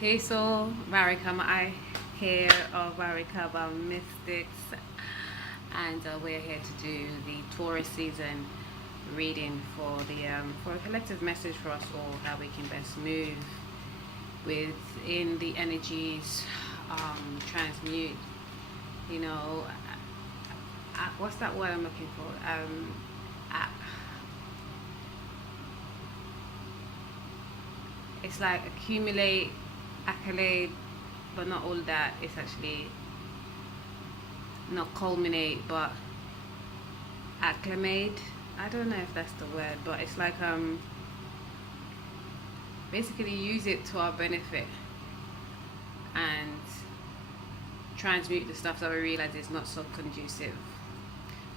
Peace all, Varikama here of Varikaba Mystics, and we're here to do the Taurus season reading for a collective message for us all, how we can best move within the energies, transmute. You know, what's that word I'm looking for? It's like accumulate, accolade, but not all that. It's actually not culminate, but acclimate. I don't know if that's the word, but it's like basically use it to our benefit and transmute the stuff that we realize is not so conducive.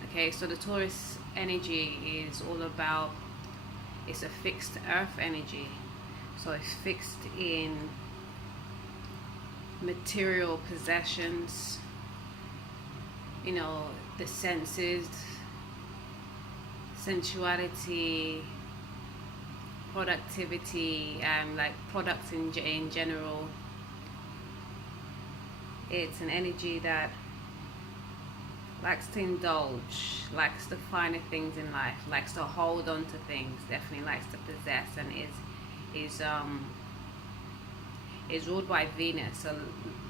Okay, so the Taurus energy is all about, it's a fixed earth energy. So it's fixed in material possessions, you know, the senses, sensuality, productivity, like products in general. It's an energy that likes to indulge, likes the finer things in life, likes to hold on to things, definitely likes to possess, and is ruled by Venus. So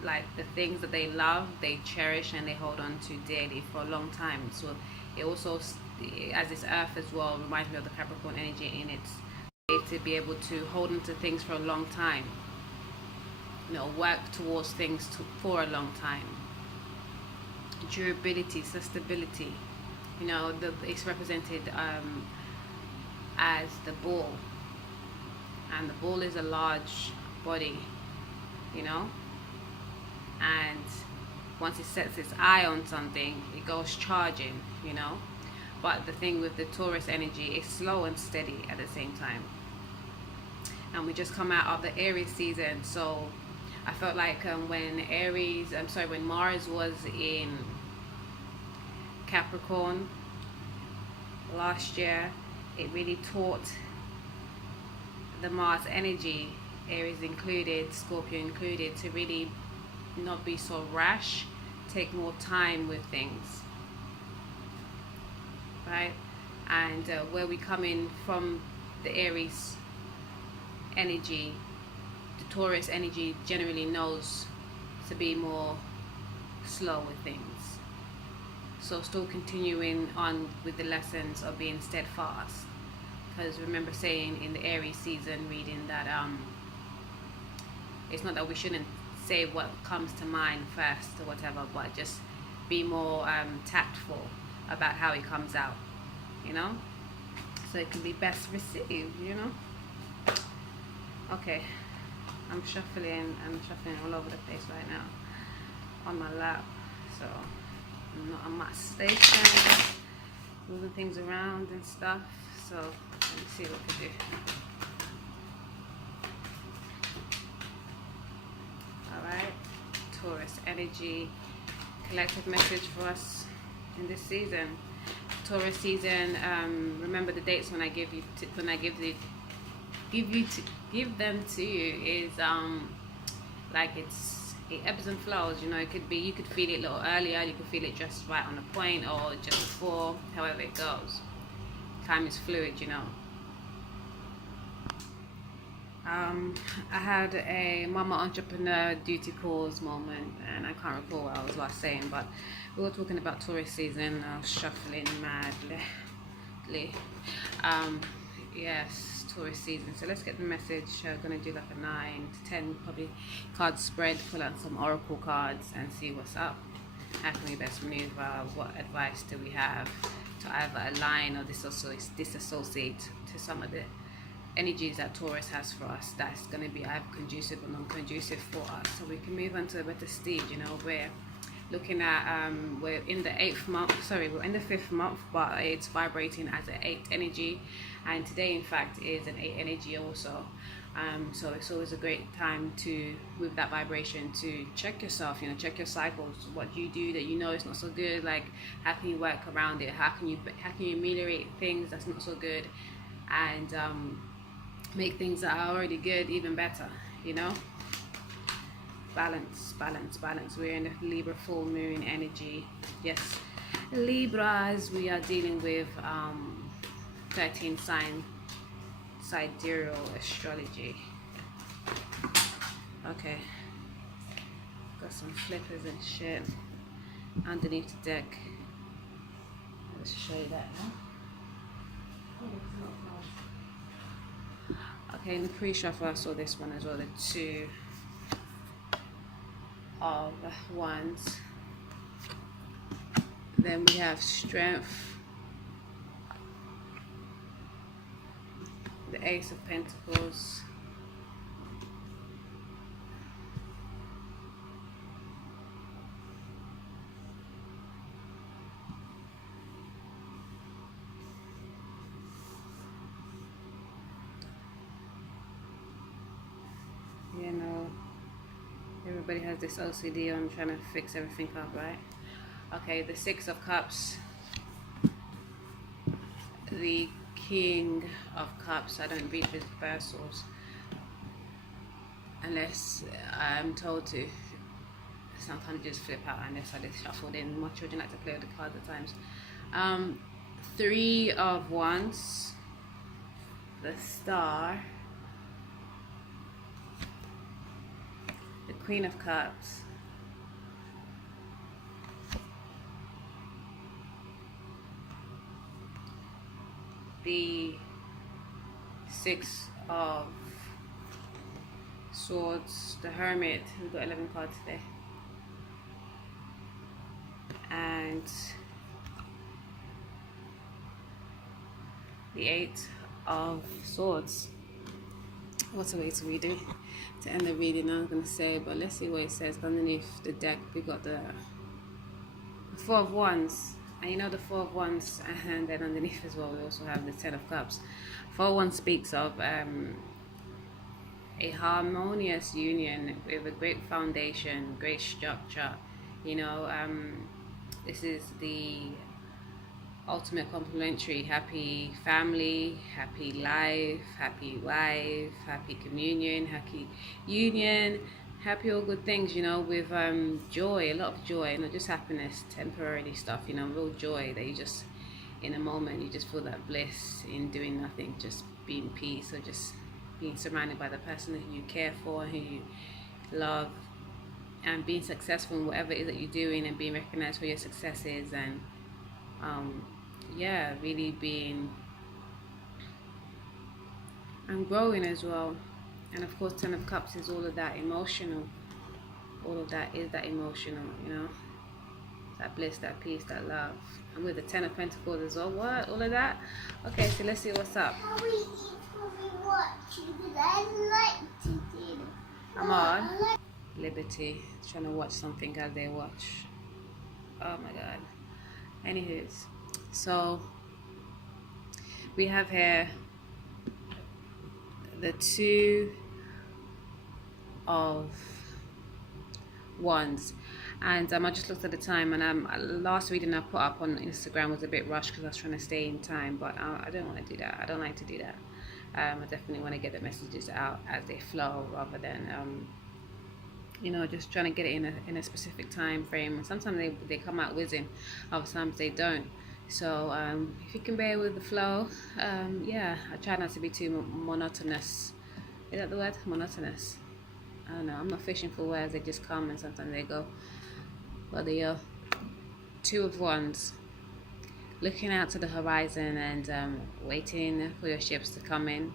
like the things that they love, they cherish and they hold on to dearly for a long time. So it also, as this earth as well, reminds me of the Capricorn energy in its ability to be able to hold on to things for a long time, you know, work towards things for a long time. Durability, sustainability, you know, it's represented as the bull, and the bull is a large body, you know, and once it sets its eye on something, it goes charging, you know. But the thing with the Taurus energy, it's slow and steady at the same time. And we just come out of the Aries season, so I felt like when Mars was in Capricorn last year, it really taught the Mars energy, Aries included, Scorpio included, to really not be so rash, take more time with things, right? And where we come in from the Aries energy, the Taurus energy generally knows to be more slow with things. So still continuing on with the lessons of being steadfast. Because remember saying in the Aries season reading that it's not that we shouldn't say what comes to mind first or whatever, but just be more tactful about how it comes out, you know, so it can be best received, you know. Okay, I'm shuffling all over the place right now on my lap, so I'm not on my station, just moving things around and stuff. So let me see what we can do. Alright, Taurus energy, collective message for us in this season. Taurus season, remember the dates when I give them to you is like it ebbs and flows, you know. It could be, you could feel it a little earlier, you could feel it just right on the point, or just before, however it goes. Time is fluid, you know. I had a mama entrepreneur duty calls moment, and I can't recall what I was last saying, but we were talking about Taurus season. I was shuffling madly. Yes, Taurus season. So let's get the message. I'm gonna do like a 9 to 10 probably card spread, pull out some oracle cards and see what's up. How can we best maneuver? What advice do we have to either align or disassociate to some of the energies that Taurus has for us, that's going to be either conducive or non-conducive for us, so we can move on to a better stage. You know, we're looking at we're in the 5th month, but it's vibrating as an 8th energy, and today in fact is an 8th energy also. So it's always a great time to, with that vibration, to check yourself, you know, check your cycles. What do you do that you know is not so good? Like, how can you work around it? How can you ameliorate things that's not so good, and make things that are already good even better, you know? balance, balance, balance. We're in the Libra full moon energy. Yes, Libras, we are dealing with 13 sign sidereal astrology. Okay, got some flippers and shit underneath the deck. Let's show you that now. Okay, in the pre-shuffle I saw this one as well, the Two of Wands. Then we have Strength, the Ace of Pentacles, you know, everybody has this OCD on trying to fix everything up, right? Okay, the Six of Cups, the King of Cups. I don't read reversals unless I'm told to. Sometimes I just flip out unless I just shuffled in. My children like to play with the cards at times. Three of Wands, the Star, the Queen of Cups, the Six of Swords, the Hermit. We've got 11 cards today. And the Eight of Swords. What's a way to read it? To end the reading, I was going to say, but let's see what it says. Underneath the deck, we got the Four of Wands. And you know the Four of Wands, and then underneath as well, we also have the Ten of Cups. Four of Wands speaks of a harmonious union with a great foundation, great structure. You know, this is the ultimate complementary: happy family, happy life, happy wife, happy communion, happy union, happy all good things, you know, with joy, a lot of joy, not just happiness, temporary stuff, you know, real joy that you just, in a moment, you just feel that bliss in doing nothing, just being peace, or just being surrounded by the person who you care for, who you love, and being successful in whatever it is that you're doing, and being recognized for your successes, and yeah, really being and growing as well. And of course, Ten of Cups is all of that emotional. All of that is that emotional, you know, that bliss, that peace, that love. And with the Ten of Pentacles as well, what? All of that? Okay, so let's see what's up. How we eat when we watch, because I like to do. I'm on Liberty, trying to watch something as they watch. Oh my god. Anywho's, so we have here the Two of Wands, and I just looked at the time, and last reading I put up on Instagram was a bit rushed because I was trying to stay in time, but I don't want to do that. I don't like to do that. I definitely want to get the messages out as they flow, rather than you know, just trying to get it in a specific time frame. And sometimes they come out whizzing, other times they don't. So if you can bear with the flow, yeah, I try not to be too monotonous. Is that the word? Monotonous. I don't know. I'm not fishing for words. They just come and sometimes they go. But the Two of Wands, looking out to the horizon and waiting for your ships to come in.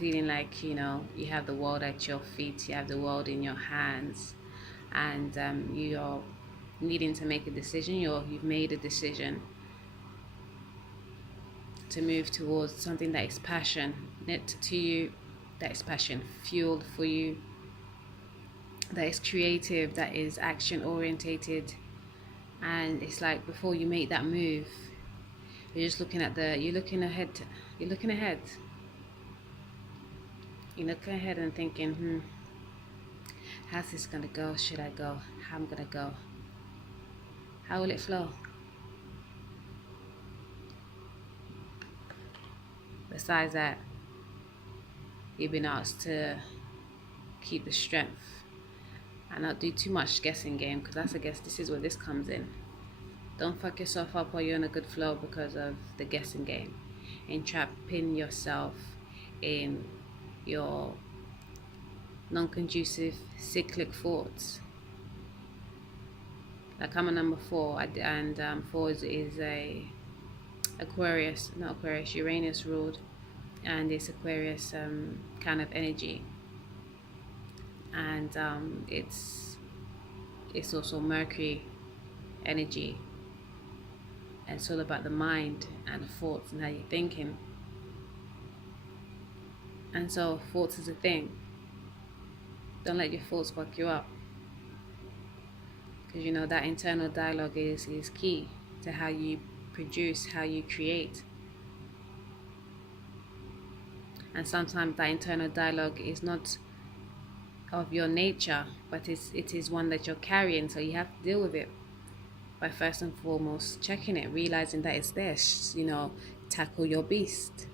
Feeling like, you know, you have the world at your feet, you have the world in your hands, and you're needing to make a decision. You've made a decision to move towards something that is passionate to you, that is passion fueled for you, that is creative, that is action orientated. And it's like, before you make that move, you're just looking at you're looking ahead and thinking, how's this gonna go? Should I go? How I'm gonna go? How will it flow? Besides that, you've been asked to keep the strength and not do too much guessing game, because that's, I guess, this is where this comes in. Don't fuck yourself up while you're in a good flow because of the guessing game, entrapping yourself in your non-conducive cyclic thoughts. Like, I'm a number 4, and 4 is a Aquarius, not Aquarius, Uranus ruled, and it's Aquarius kind of energy, and it's also Mercury energy, and it's all about the mind and the thoughts and how you're thinking. And so thoughts is a thing. Don't let your thoughts fuck you up, because you know that internal dialogue is key to how you produce, how you create. And sometimes that internal dialogue is not of your nature, but it is one that you're carrying, so you have to deal with it by first and foremost checking it, realizing that it's there. You know, tackle your beast.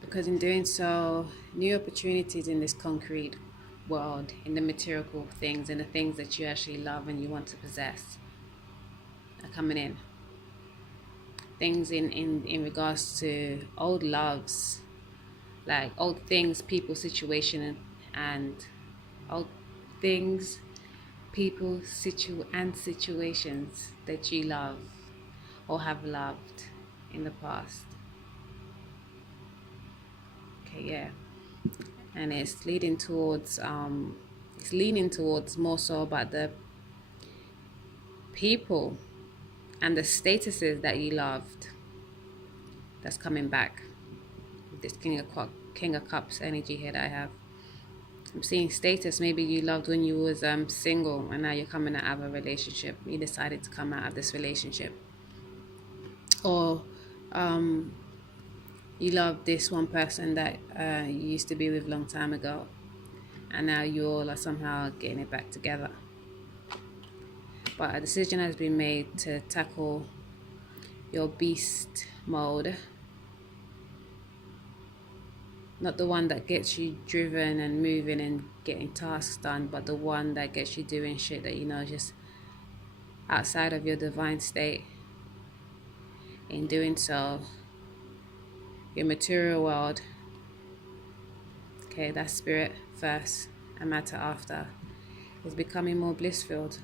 Because in doing so, new opportunities in this concrete world, in the material things, and the things that you actually love and you want to possess, are coming in. Things in regards to old loves, like old things, people, situation, and old things, people, situations that you love or have loved in the past. Okay, yeah. And it's leaning towards more so about the people and the statuses that you loved that's coming back. This King of Cups energy here that I have. I'm seeing status. Maybe you loved when you was single, and now you're coming out of a relationship. You decided to come out of this relationship, or you love this one person that you used to be with a long time ago, and now you all are somehow getting it back together. But a decision has been made to tackle your beast mode. Not the one that gets you driven and moving and getting tasks done, but the one that gets you doing shit that you know is just outside of your divine state. In doing so, your material world, okay, that's spirit first and matter after, is becoming more bliss-filled.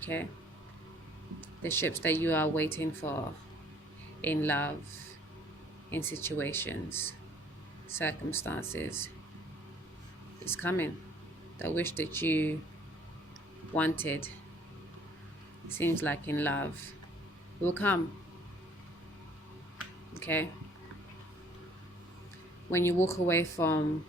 Okay, the ships that you are waiting for in love, in situations, circumstances, is coming. The wish that you wanted, seems like in love, will come. Okay, when you walk away from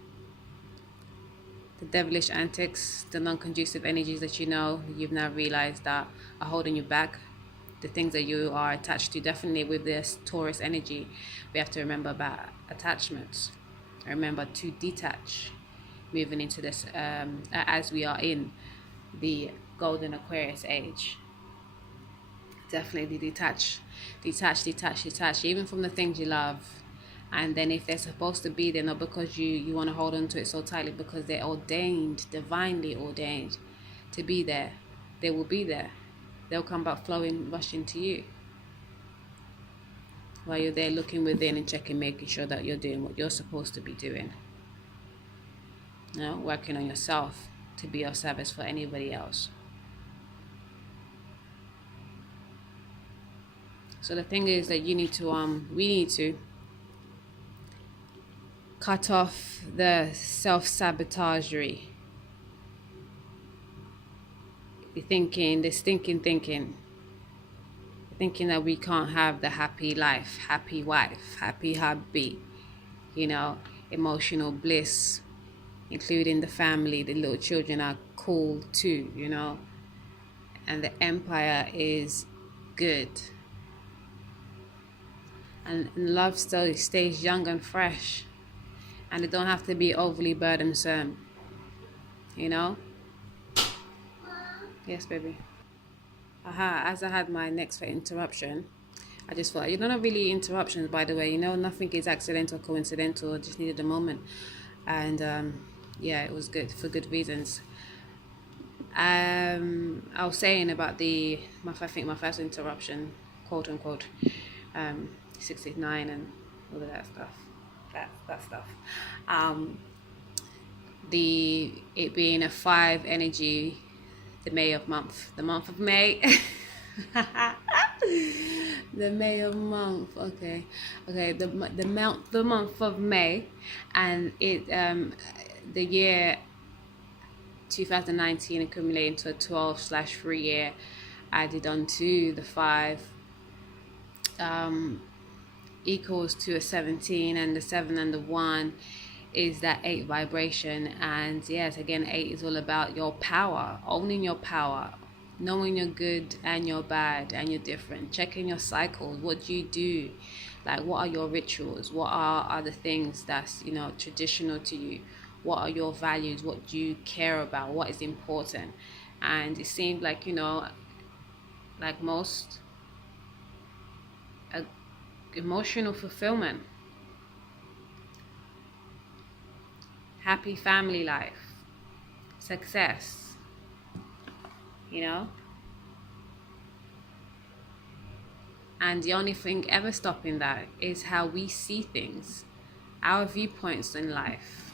the devilish antics, the non-conducive energies that you know you've now realized that are holding you back, the things that you are attached to, definitely with this Taurus energy, we have to remember about attachments. Remember to detach, moving into this as we are in the golden Aquarius age. Definitely detach, even from the things you love. And then if they're supposed to be there, not because you want to hold on to it so tightly, because they're ordained, divinely ordained to be there, they will be there. They'll come back flowing, rushing to you. While you're there looking within and checking, making sure that you're doing what you're supposed to be doing. You know, working on yourself to be of service for anybody else. So the thing is that you need to, we need to cut off the self-sabotagery. The thinking, this thinking that we can't have the happy life, happy wife, happy hubby, you know, emotional bliss, including the family, the little children are cool too, you know, and the empire is good. And love still stays young and fresh, and it don't have to be overly burdensome, you know. Yes, baby. as I had my next interruption, I just thought, not really interruptions, by the way, nothing is accidental, coincidental. I just needed a moment. And yeah, it was good for good reasons. I was saying about I think my first interruption, quote unquote, 69 and all of that stuff. That stuff. It being a 5 energy, the month of May. The month, okay, the month of May, and it the year 2019 accumulating to a 12/3 year added on to the 5 equals to a 17, and the 7 and the 1 is that 8 vibration. And yes, again, 8 is all about your power, owning your power, knowing you're good and you're bad and you're different, checking your cycles. What do you do? Like, what are your rituals? What are the things that's traditional to you? What are your values? What do you care about? What is important? And it seemed like like most emotional fulfillment, happy family life, success, and the only thing ever stopping that is how we see things, our viewpoints in life,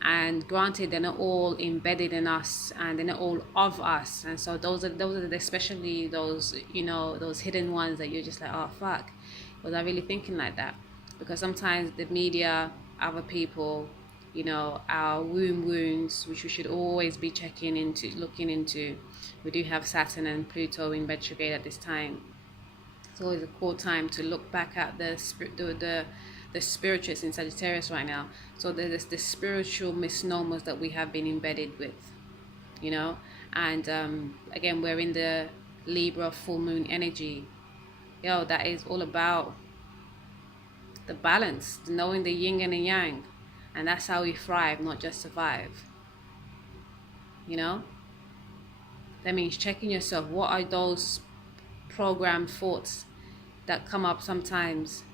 and granted, they're not all embedded in us and they're not all of us, and so those are especially those those hidden ones that you're just like, oh fuck, was I really thinking like that? Because sometimes the media, other people, our wounds, which we should always be looking into. We do have Saturn and Pluto in retrograde at this time. It's always a cool time to look back at the spirituals in Sagittarius right now. So there's the spiritual misnomers that we have been embedded with, and again, we're in the Libra full moon energy. That is all about the balance, knowing the yin and the yang. And that's how we thrive, not just survive. That means checking yourself. What are those programmed thoughts that come up sometimes?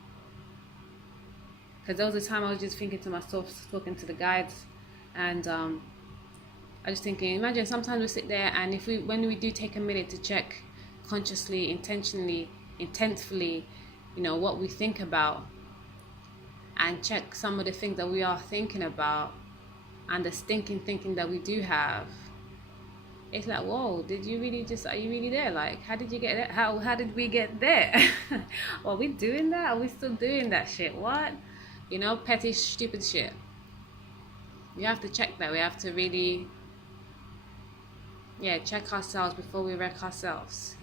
Because there was a time I was just thinking to myself, talking to the guides, and I was thinking, imagine sometimes we sit there, and when we do take a minute to check consciously, intentionally, intentfully, what we think about, and check some of the things that we are thinking about and the stinking thinking that we do have, it's like, whoa, are you really there? Like, how did you get there? How did we get there? Are we doing that? Are we still doing that shit? What? Petty, stupid shit. We have to check that. We have to really, check ourselves before we wreck ourselves,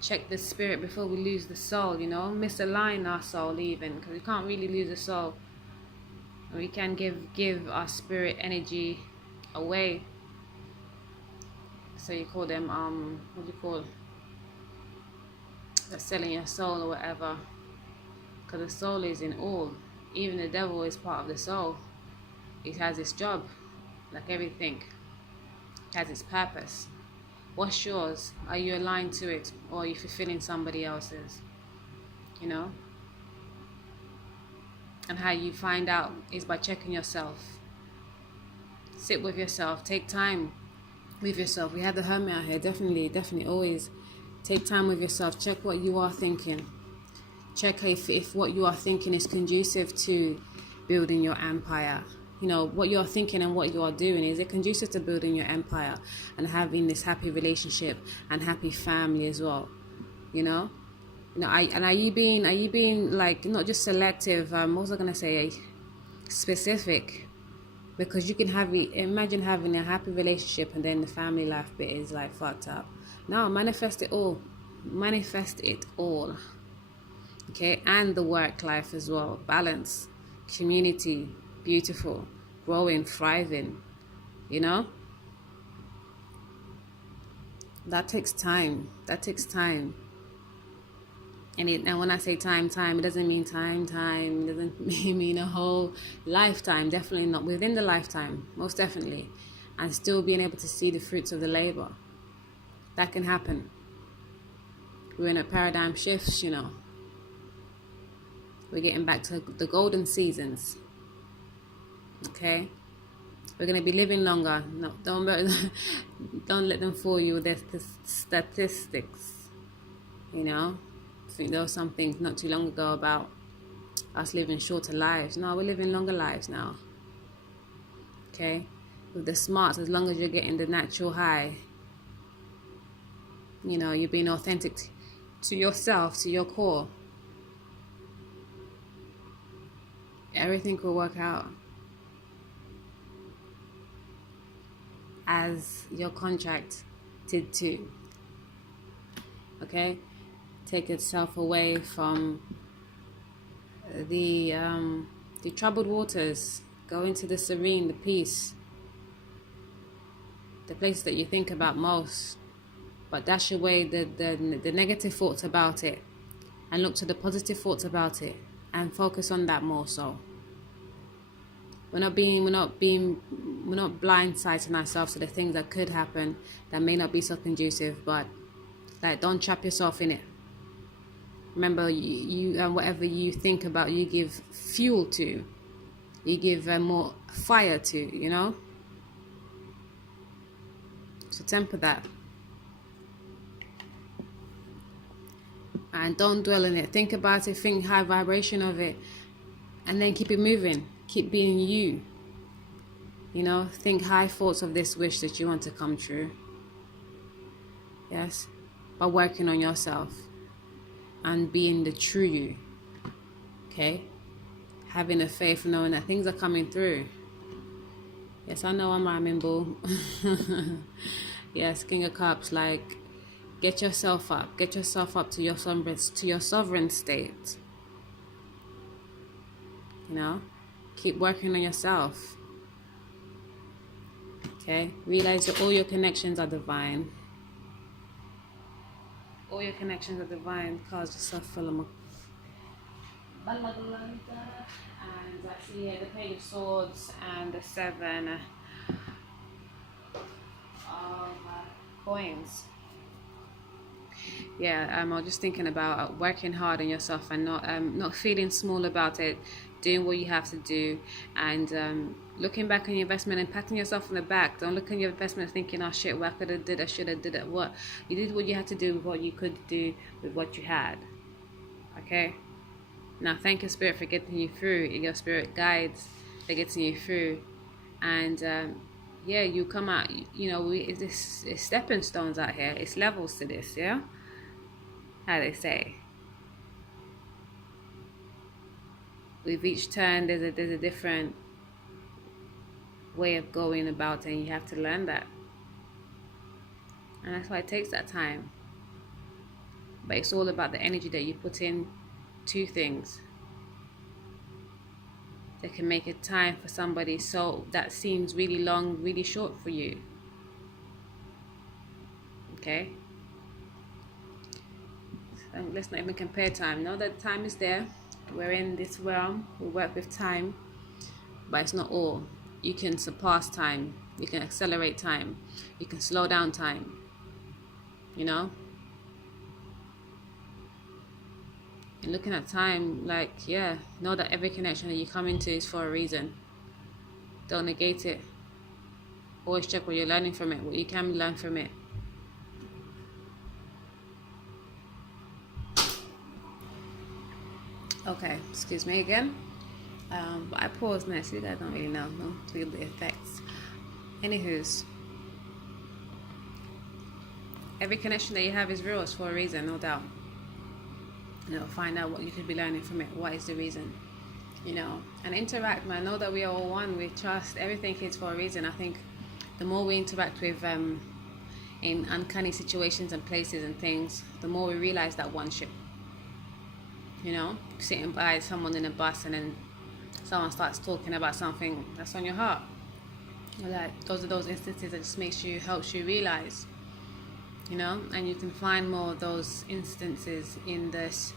Check the spirit before we lose the soul, misalign our soul even, because we can't really lose the soul. We can give our spirit energy away. So you call them, what do you call? They're selling your soul or whatever. Because the soul is in all. Even the devil is part of the soul. It has its job, like everything. It has its purpose. What's yours? Are you aligned to it, or are you fulfilling somebody else's? And how you find out is by checking yourself. Sit with yourself. Take time with yourself. We have the Hermit out here. Definitely always take time with yourself. Check what you are thinking. Check if what you are thinking is conducive to building your empire. What you're thinking and what you are doing, is it conducive to building your empire and having this happy relationship and happy family as well? Are you being like, not just selective, I'm also gonna say specific, because you can imagine having a happy relationship and then the family life bit is like fucked up. No, manifest it all, okay? And the work life as well, balance, community, beautiful, growing, thriving, that takes time. And when I say time, it doesn't mean time, it doesn't mean a whole lifetime. Definitely not within the lifetime, most definitely. and still being able to see the fruits of the labor. That can happen. We're in a paradigm shift, you know. We're getting back to the golden seasons. Okay? We're going to be living longer. No, don't let them fool you with their statistics. You know? I think there was something not too long ago about us living shorter lives. No, we're living longer lives now. Okay? With the smarts, as long as you're getting the natural high, you know, you're being authentic to yourself, to your core, everything will work out as your contract did too. Okay? Take yourself away from the troubled waters. Go into the serene, the peace, the place that you think about most. But dash away the negative thoughts about it, and look to the positive thoughts about it, and focus on that more so. We're not blindsiding ourselves to the things that could happen that may not be so conducive, but like, don't trap yourself in it. Remember, you whatever you think about, you give fuel to, you give more fire to, you know. So temper that. And don't dwell in it. Think about it, think high vibration of it, and then keep it moving. Keep being you. You know, think high thoughts of this wish that you want to come true. Yes? By working on yourself and being the true you. Okay? Having a faith, knowing that things are coming through. Yes, I know I'm rhyming, boo. Yes, King of Cups, like, get yourself up to your sovereign state. You know, keep working on yourself. Okay, realize that all your connections are divine. All your connections are divine. Cause yourself full of. And I see here the Page of Swords and the 7 of coins. Yeah, I was just thinking about working hard on yourself and not feeling small about it, doing what you have to do, and looking back on your investment and patting yourself on the back. Don't look at your investment thinking, oh shit, what I could have did, I should have did it. What you did, what you had to do with what you could do with what you had. Okay. Now thank your spirit for getting you through. Your spirit guides for getting you through, and yeah, you come out. You know, it's stepping stones out here. It's levels to this. Yeah. How they say. With each turn, there's a different way of going about it, and you have to learn that. And that's why it takes that time. But it's all about the energy that you put in to things. They can make a time for somebody so that seems really long, really short for you. Okay? So let's not even compare time. Know that time is there. We're in this realm. We work with time. But it's not all. You can surpass time. You can accelerate time. You can slow down time. You know? And looking at time, like, yeah, know that every connection that you come into is for a reason. Don't negate it. Always check what you're learning from it, what you can learn from it. Okay, excuse me again. But I paused now, so you guys don't really know. No, feel the effects. Anywho's, every connection that you have is real. It's for a reason, no doubt. You know, find out what you could be learning from it. What is the reason? You know, and interact, man. Know that we are all one. We trust. Everything is for a reason. I think the more we interact with in uncanny situations and places and things, the more we realize that one ship. You know, sitting by someone in a bus and then someone starts talking about something that's on your heart. Like, those are those instances that just helps you realize. You know, and you can find more of those instances in this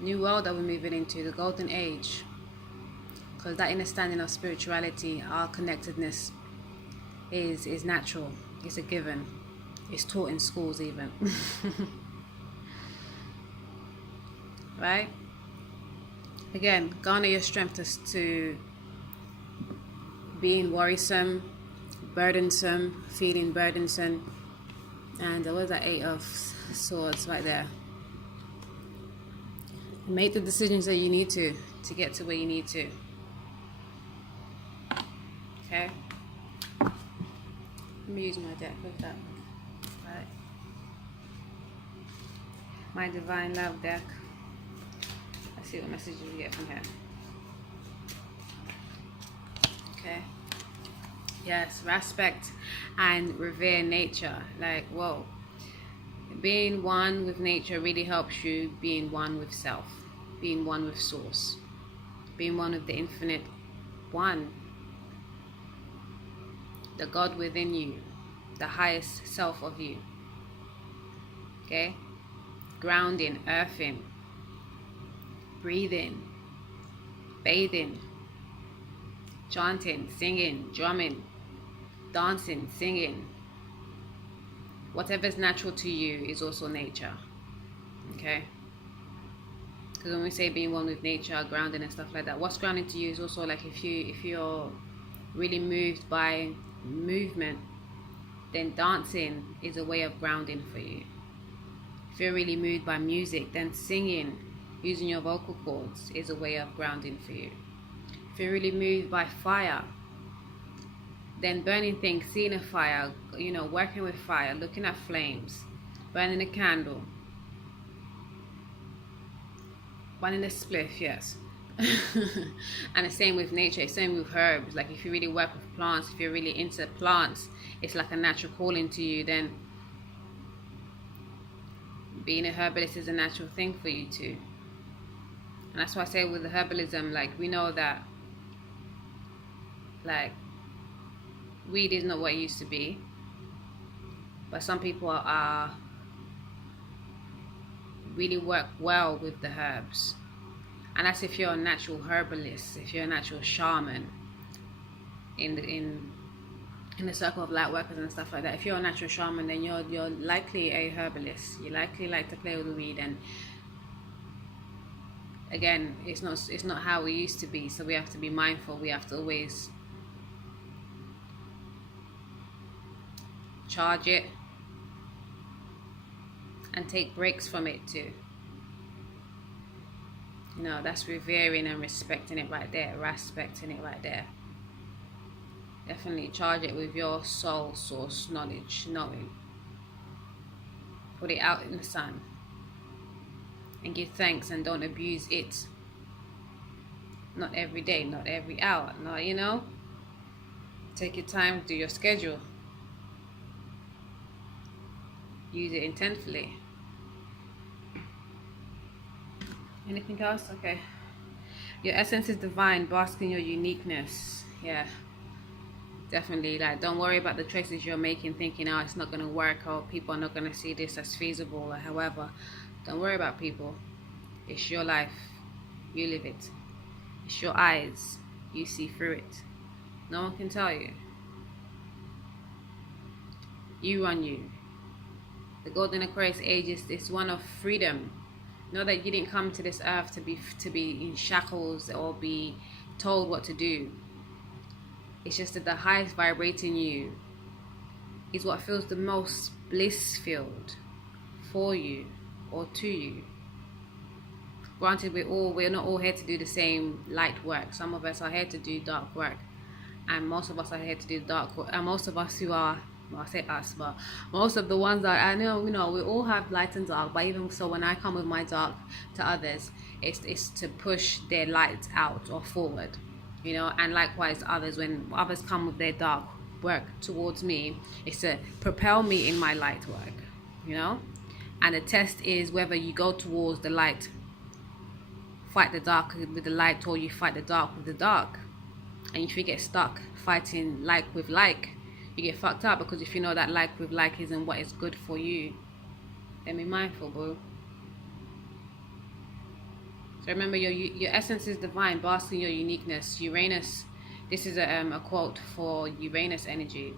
new world that we're moving into, the golden age. Because that understanding of spirituality, our connectedness, is natural. It's a given. It's taught in schools even. Right? Again, garner your strength to being worrisome, burdensome, feeling burdensome. And there was that 8 of Swords right there. Make the decisions that you need to get to where you need to. Okay? Let me use my deck with that. Right. My Divine Love deck. Let's see what messages we get from here. Okay. Yes, respect and revere nature. Like, whoa. Being one with nature really helps you being one with self, being one with source, being one with the infinite one, the God within you, the highest self of you. Okay? Grounding, earthing, breathing, bathing, chanting, singing, drumming, dancing, singing. Whatever's natural to you is also nature. Okay? Because when we say being one with nature, grounding and stuff like that, what's grounding to you is also like if you're really moved by movement, then dancing is a way of grounding for you. If you're really moved by music, then singing, using your vocal cords, is a way of grounding for you. If you're really moved by fire, then burning things, seeing a fire, you know, working with fire, looking at flames, burning a candle, burning a spliff, yes. And the same with nature, same with herbs. Like if you really work with plants, if you're really into plants, it's like a natural calling to you, then being a herbalist is a natural thing for you too. And that's why I say with the herbalism, like we know that like weed is not what it used to be, but some people are really work well with the herbs. And that's if you're a natural herbalist, if you're a natural shaman in the circle of light workers and stuff like that. If you're a natural shaman, then you're likely a herbalist. You likely like to play with the weed, and again, it's not how we used to be, so we have to be mindful. We have to always charge it and take breaks from it too. You know, that's revering and respecting it right there. Respecting it right there. Definitely charge it with your soul source knowledge, knowing. Put it out in the sun and give thanks, and don't abuse it. Not every day, not every hour, not, you know. Take your time, do your schedule. Use it intentfully. Anything else? Okay. Your essence is divine. Bask in your uniqueness. Yeah. Definitely. Like, don't worry about the choices you're making, thinking, oh, it's not going to work, or people are not going to see this as feasible, or however. Don't worry about people. It's your life. You live it. It's your eyes. You see through it. No one can tell you. You run you. The golden Aquarius age is one of freedom. Know that you didn't come to this earth to be in shackles or be told what to do. It's just that the highest vibrating you is what feels the most bliss filled for you or to you. Granted, we're not all here to do the same light work. Some of us are here to do dark work, and most of us are here to do dark work. And most of us who are, well, I say us, but most of the ones that I know, you know, we all have light and dark. But even so, when I come with my dark to others, it's to push their light out or forward, you know. And likewise, others, when others come with their dark work towards me, it's to propel me in my light work, you know. And the test is whether you go towards the light, fight the dark with the light, or you fight the dark with the dark. And if you get stuck fighting like with like, you get fucked up, because if you know that like with like isn't what is good for you, then be mindful, boo. So remember, your essence is divine. Bask in your uniqueness. Uranus, this is a quote for Uranus energy.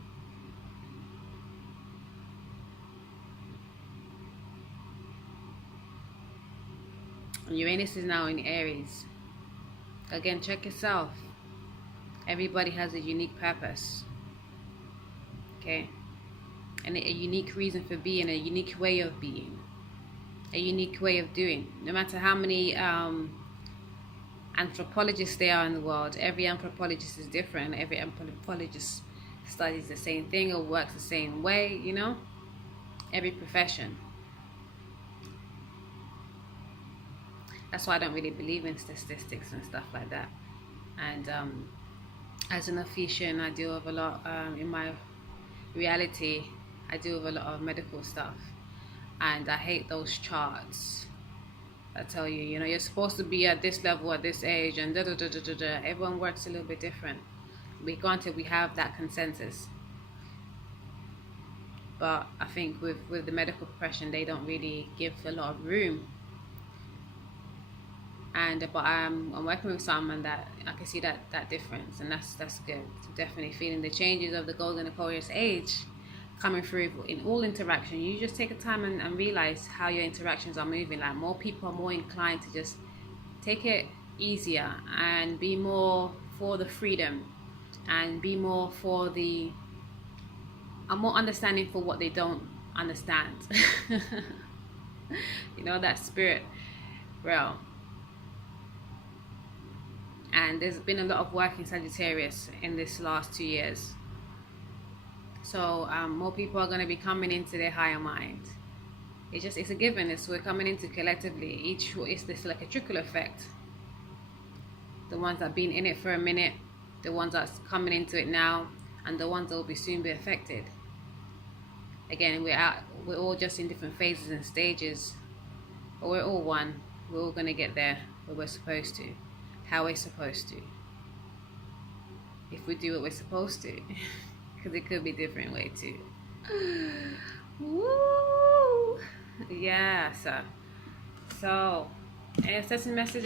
And Uranus is now in Aries. Again, check yourself. Everybody has a unique purpose. Okay? And a unique reason for being, a unique way of being, a unique way of doing. No matter how many anthropologists there are in the world, every anthropologist is different. Every anthropologist studies the same thing or works the same way, you know? Every profession. That's why I don't really believe in statistics and stuff like that. And as an officiant, I deal with a lot, in my reality, I deal with a lot of medical stuff. And I hate those charts that tell you, you know, you're supposed to be at this level at this age and da da da da da da. Everyone works a little bit different. Granted, we have that consensus. But I think with the medical profession, they don't really give a lot of room. But I'm working with someone that I can see that difference, and that's good. Definitely feeling the changes of the golden Aquarius age coming through in all interaction. You just take a time and realize how your interactions are moving. Like, more people are more inclined to just take it easier and be more for the freedom, and be more for the more understanding for what they don't understand. You know, that spirit realm. And there's been a lot of work in Sagittarius in this last 2 years. So more people are going to be coming into their higher mind. It's a given. We're coming into collectively. It's this like a trickle effect. The ones that have been in it for a minute, the ones that's coming into it now, and the ones that will soon be affected. Again, we're all just in different phases and stages, but we're all one. We're all going to get there where we're supposed to. How we're supposed to, if we do what we're supposed to, because it could be a different way too. Woo! Yeah, so ascension message,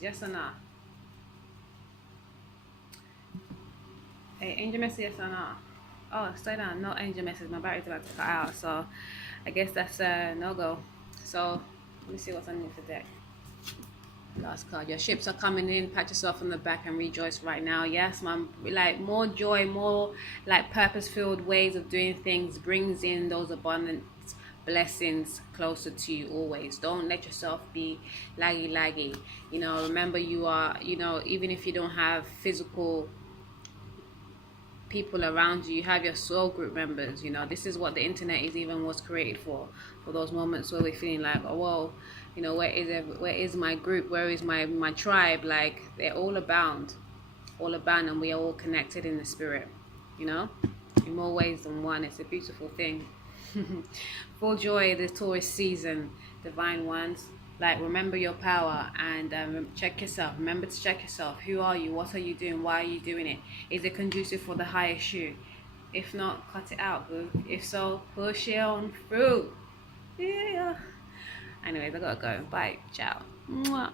yes or no? Hey, angel message, yes or no? Oh, stay down, no angel message, my battery's about to cut out, so I guess that's a no-go. So let me see what's underneath the deck. Last card. Your ships are coming in. Pat yourself on the back and rejoice right now. Yes, man. Like, more joy, more like purpose-filled ways of doing things brings in those abundant blessings closer to you always. Don't let yourself be laggy. You know, remember, you are, you know, even if you don't have physical people around you, you have your soul group members. You know, this is what the internet was created for those moments where we're feeling like, oh, whoa, you know, where is my group, where is my tribe? Like, they're all abound, and we are all connected in the spirit, you know, in more ways than one. It's a beautiful thing. Full joy, the Taurus season, divine ones. Like, remember your power, and check yourself. Remember to check yourself. Who are you? What are you doing? Why are you doing it? Is it conducive for the highest you? If not, cut it out, boo. If so, push it on through. Yeah. Anyways, I gotta go. Bye. Ciao. Mwah.